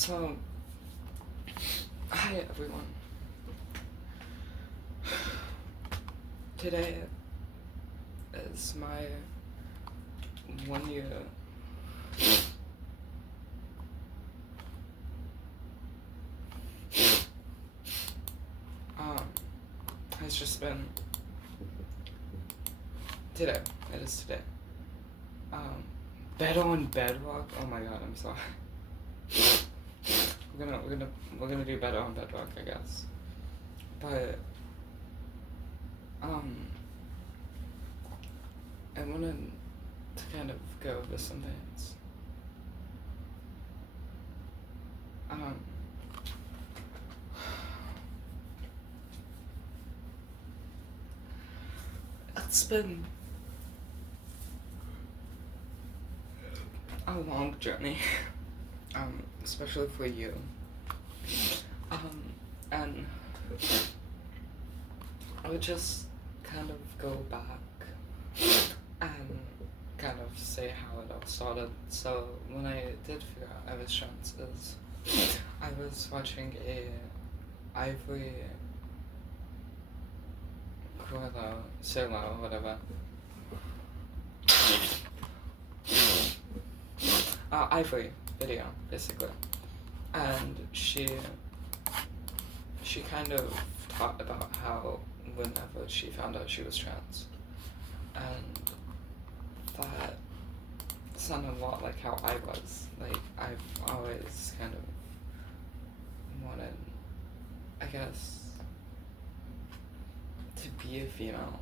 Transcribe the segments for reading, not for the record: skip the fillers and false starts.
So, hi everyone. Today is my 1 year has just been today. It is today. Bed on Bedrock. Oh my god, I'm sorry. We're gonna do better on Bedrock, I guess. But I wanted to kind of go over some things. It's been a long journey, especially for you. And I would just kind of go back and kind of say how it all started. So when I did figure out I was trans, I was watching a Ivory Solo, whatever. Ivory video, basically. And she kind of talked about how whenever she found out she was trans, and that sounded a lot like how I was. Like, I've always kind of wanted, I guess, to be a female.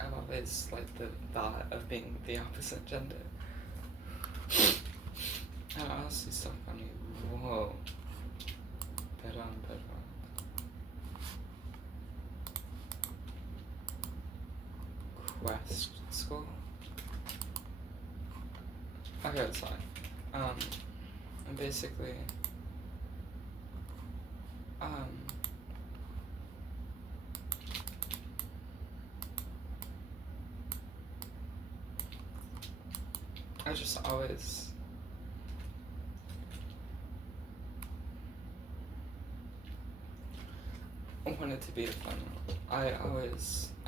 I've always liked the thought of being the opposite gender. And honestly, so funny. Whoa. Better on Bedrock. Quest school? Okay, it's fine. And basically, I just always wanted to be a female. I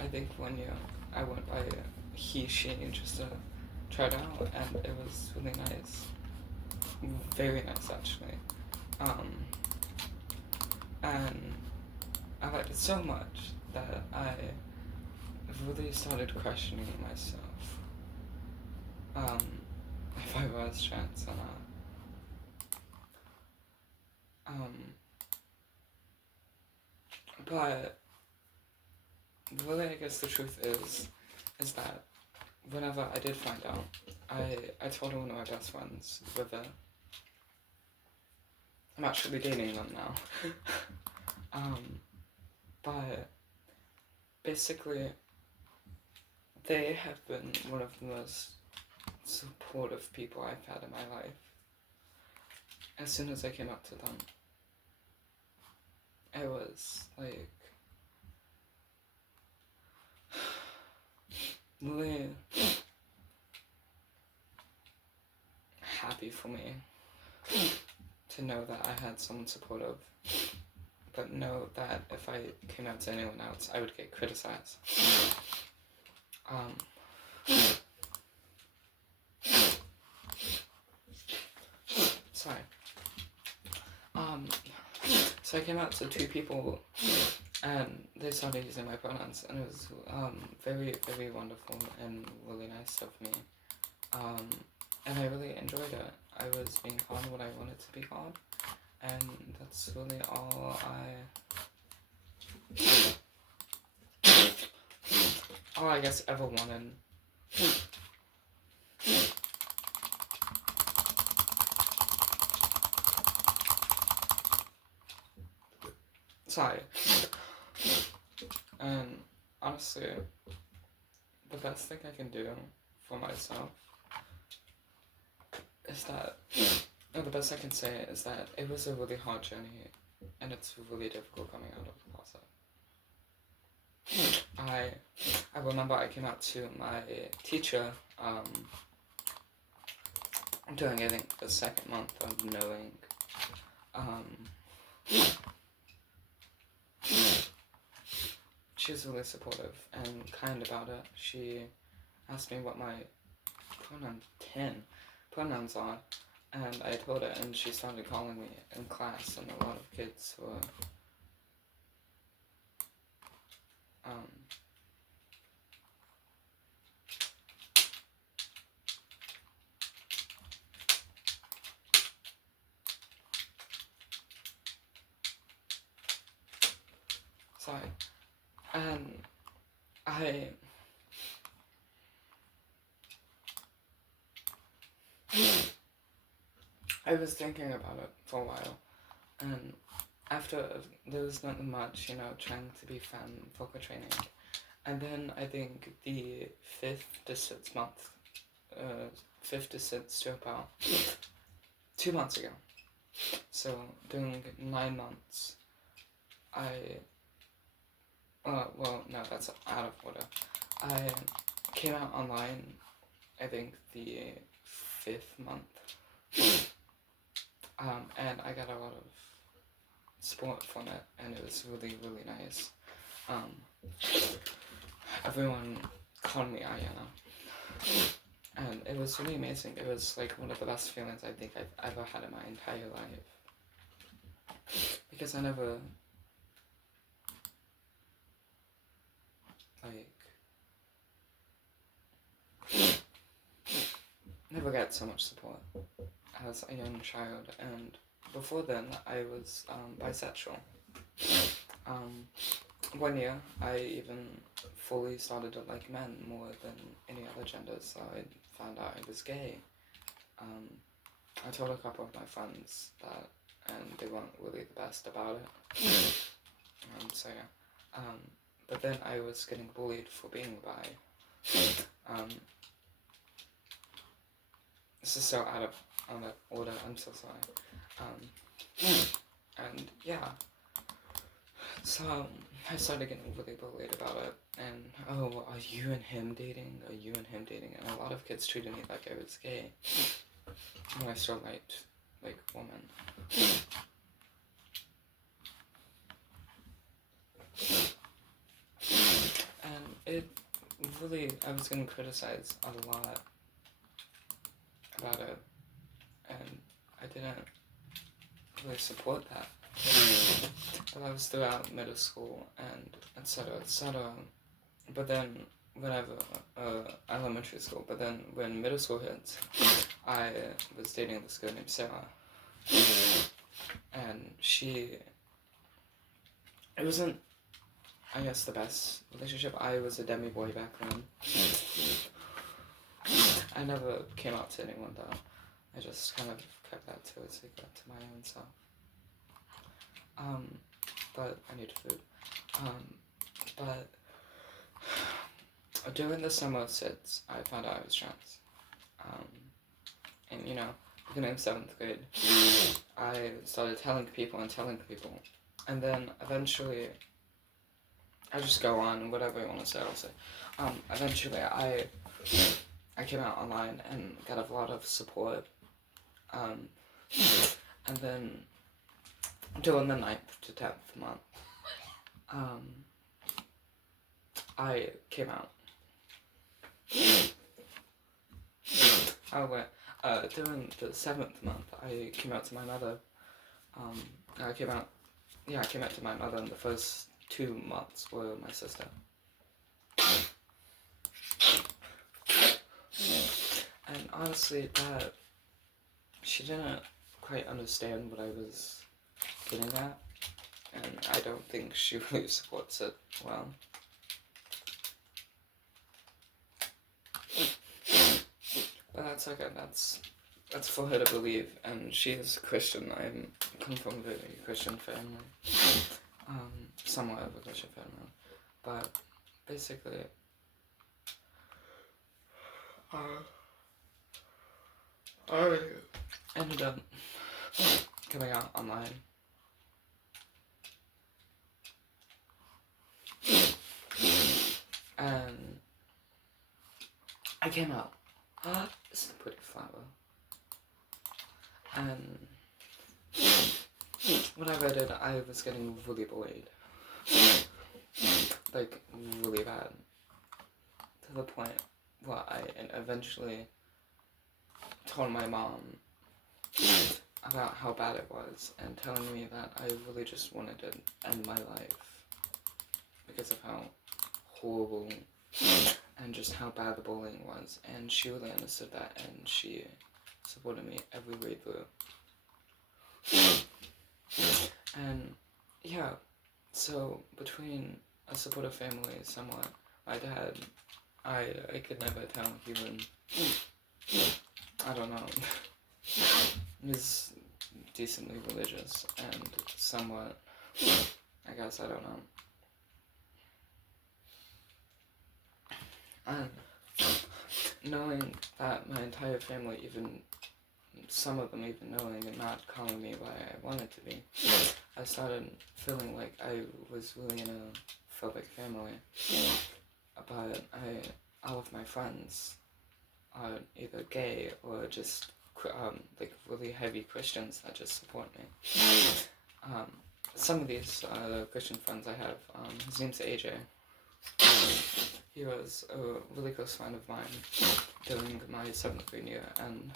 think one year I went by he, she, just to try it out, and it was really nice. Very nice, actually. And I liked it so much that I really started questioning myself. If I was trans or not. But really, I guess the truth is that whenever I did find out, I told one of my best friends, River. I'm actually dating them now. But basically, they have been one of the most supportive people I've had in my life. As soon as I came up to them, I was like really happy for me to know that I had someone supportive, but know that if I came out to anyone else, I would get criticized. Sorry. So I came out to 2 people, and they started using my pronouns, and it was very, very wonderful and really nice of me. And I really enjoyed it. I was being called what I wanted to be called, and that's really all I guess ever wanted. Sorry. And honestly, the best thing I can do for myself is that, or the best I can say is that it was a really hard journey, and it's really difficult coming out of the closet. I remember I came out to my teacher during, I think, the second month of knowing, she was really supportive and kind about it. She asked me what my pronouns are, and I told her, and she started calling me in class, and a lot of kids were, sorry, and I was thinking about it for a while, and after, there was not much, trying to be fun, vocal training, and then I think the 5th to 6th to about 2 months ago, so during 9 months, well, no, that's out of order. I came out online, I think, the 5th month, and I got a lot of support from it, and it was really, really nice. Everyone called me Ayana, and it was really amazing. It was like one of the best feelings I think I've ever had in my entire life, because I never, never get so much support as a young child, and before then I was bisexual. 1 year I even fully started to like men more than any other gender, so I found out I was gay. I told a couple of my friends that, and they weren't really the best about it. So yeah. But then I was getting bullied for being bi. This is so out of order, I'm so sorry. And yeah, so I started getting really bullied about it, and, oh, are you and him dating? Are you and him dating? And a lot of kids treated me like I was gay, when I still liked, women. And it really, I was getting criticized a lot about it, and I didn't really support that. But I was throughout middle school and etc. etc. But then whenever elementary school, but then when middle school hits, I was dating this girl named Sarah, and it wasn't, I guess, the best relationship. I was a demi boy back then. I never came out to anyone though. I just kind of kept that to a secret, to my own self. But I need food. But during the summer sits, I found out I was trans. And beginning of 7th grade, I started telling people, and then eventually, I just go on, whatever I want to say, I'll say. Eventually, I came out online and got a lot of support. And then during the 9th to 10th month, I came out. During the 7th month, I came out to my mother. I came out to my mother, and the first 2 months were my sister. And honestly, she didn't quite understand what I was getting at, and I don't think she really supports it well. But that's okay, that's for her to believe, and she is Christian. I come from a very Christian family, somewhat of a Christian family, but basically, I ended up coming out online. And I came out. This is a pretty flower. And when I read it, I was getting really bullied. Like, really bad. To the point where I eventually told my mom about how bad it was, and telling me that I really just wanted to end my life because of how horrible and just how bad the bullying was. And she really understood that, and she supported me every way through. And yeah, so between a supportive family, somewhat, my dad, I could never tell he would, I don't know, he's decently religious and somewhat, I guess, I don't know. And knowing that my entire family, even some of them even knowing and not calling me what I wanted to be, I started feeling like I was really in a phobic family. But all of my friends are either gay or just like really heavy Christians that just support me. Some of these Christian friends I have, his name's AJ. He was a really close friend of mine during my 7th grade year, and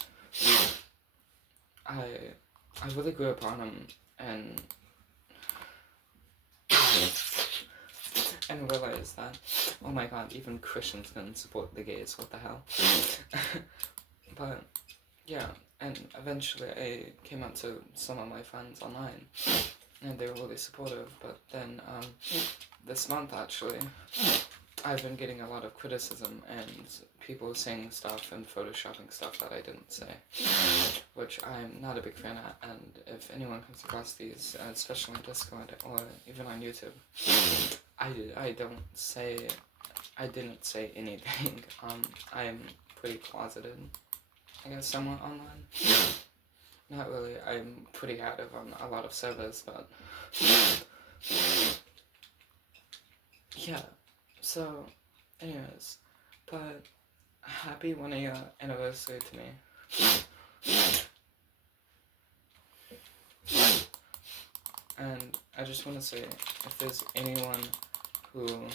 I really grew up on him, and realized that, oh my god, even Christians can support the gays, what the hell. But yeah, and eventually I came out to some of my friends online, and they were really supportive. But then this month, actually, I've been getting a lot of criticism and people saying stuff and photoshopping stuff that I didn't say, which I'm not a big fan of. And if anyone comes across these, especially on Discord or even on YouTube, I didn't say anything. I'm pretty closeted, I guess, somewhat online. Not really. I'm pretty active on a lot of servers, but yeah. So, anyways, but happy 1-year anniversary to me. And I just want to say, if there's anyone who,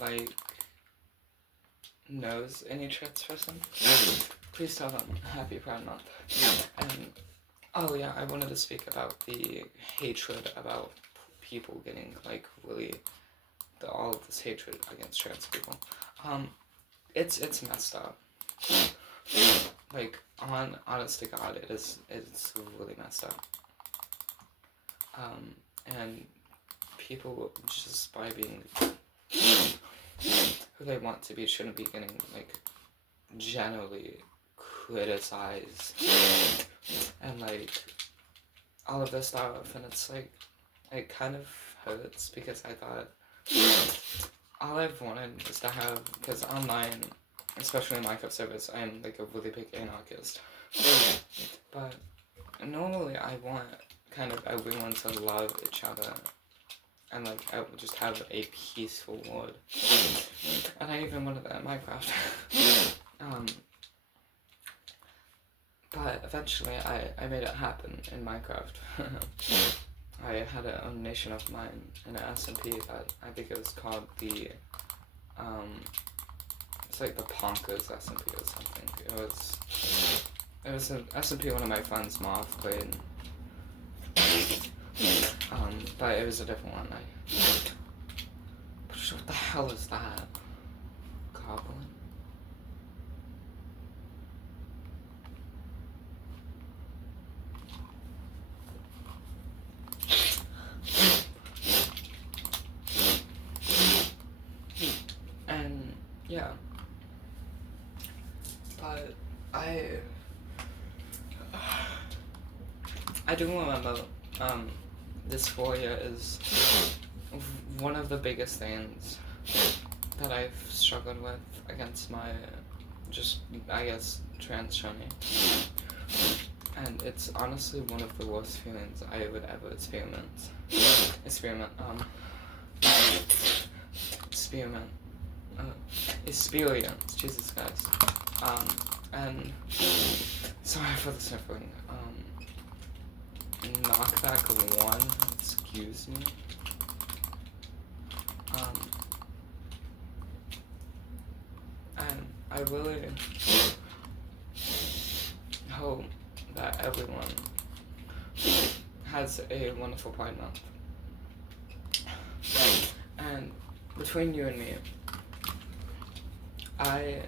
like, knows any trans person, please tell them Happy Pride Month. And, oh yeah, I wanted to speak about the hatred about people getting, like, really, all of this hatred against trans people. It's messed up. Like, honest to God, it's really messed up. And people, just by being who they want to be, shouldn't be getting, like, generally criticized and, like, all of this stuff. And it's like, it kind of hurts, because I thought all I've wanted is to have, because online, especially in Minecraft servers, I'm like a really big anarchist. But normally I want kind of everyone to love each other, and like I would just have a peaceful world. And I even wanted that in Minecraft. But eventually I made it happen in Minecraft. I had a nation of mine in an SMP that I think it was called the, it's like the Ponkers SMP or something. It was an SMP one of my friends' Moth played. But it was a different one. What the hell is that? Goblin? And yeah, but I do remember this 4-year is one of the biggest things that I've struggled with against my, just, I guess, trans journey. And it's honestly one of the worst feelings I would ever experience, Jesus Christ. And Sorry for the sniffling. Knockback 1, excuse me. And I really hope that everyone has a wonderful Pride Month. And between you and me, I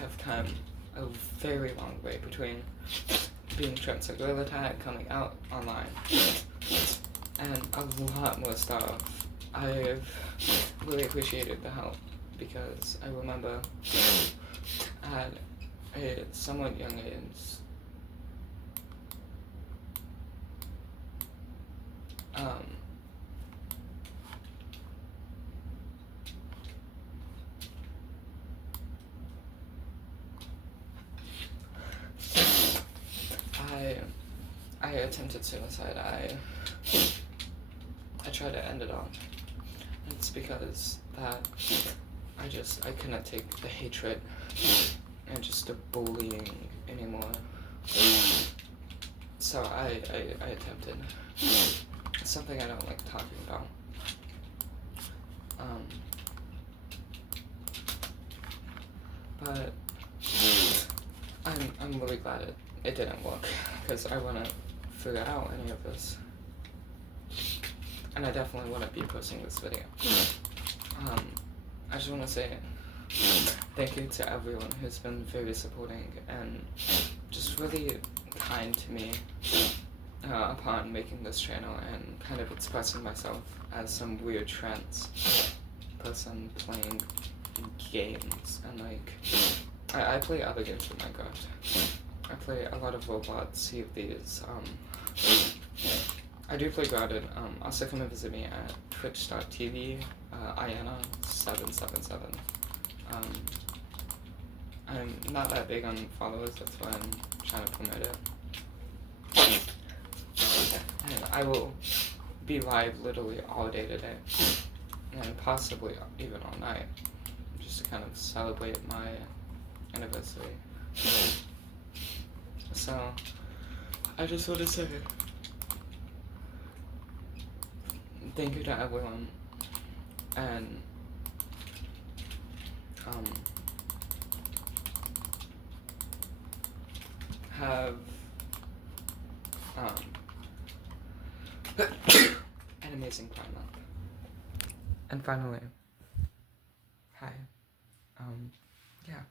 have come a very long way between being trans or gorilla tag, coming out online, and a lot more stuff. I've really appreciated the help because I remember at a somewhat young age, I attempted suicide. I tried to end it all. It's because that I couldn't take the hatred and just the bullying anymore. So I attempted. It's something I don't like talking about. But I'm really glad it didn't work, because I want to figure out any of this. And I definitely want to be posting this video. I just want to say thank you to everyone who's been very supporting and just really kind to me upon making this channel and kind of expressing myself as some weird trans person playing games. And like, I play other games with Minecraft. I play a lot of Roblox, Sea of Thieves. I do play Grounded. Also come and visit me at twitch.tv, Iana777. I'm not that big on followers, that's why I'm trying to promote it. And I will be live literally all day today, and possibly even all night, just to kind of celebrate my anniversary. So, I just want to say thank you to everyone, and have an amazing Pride Month. And finally, hi. Yeah.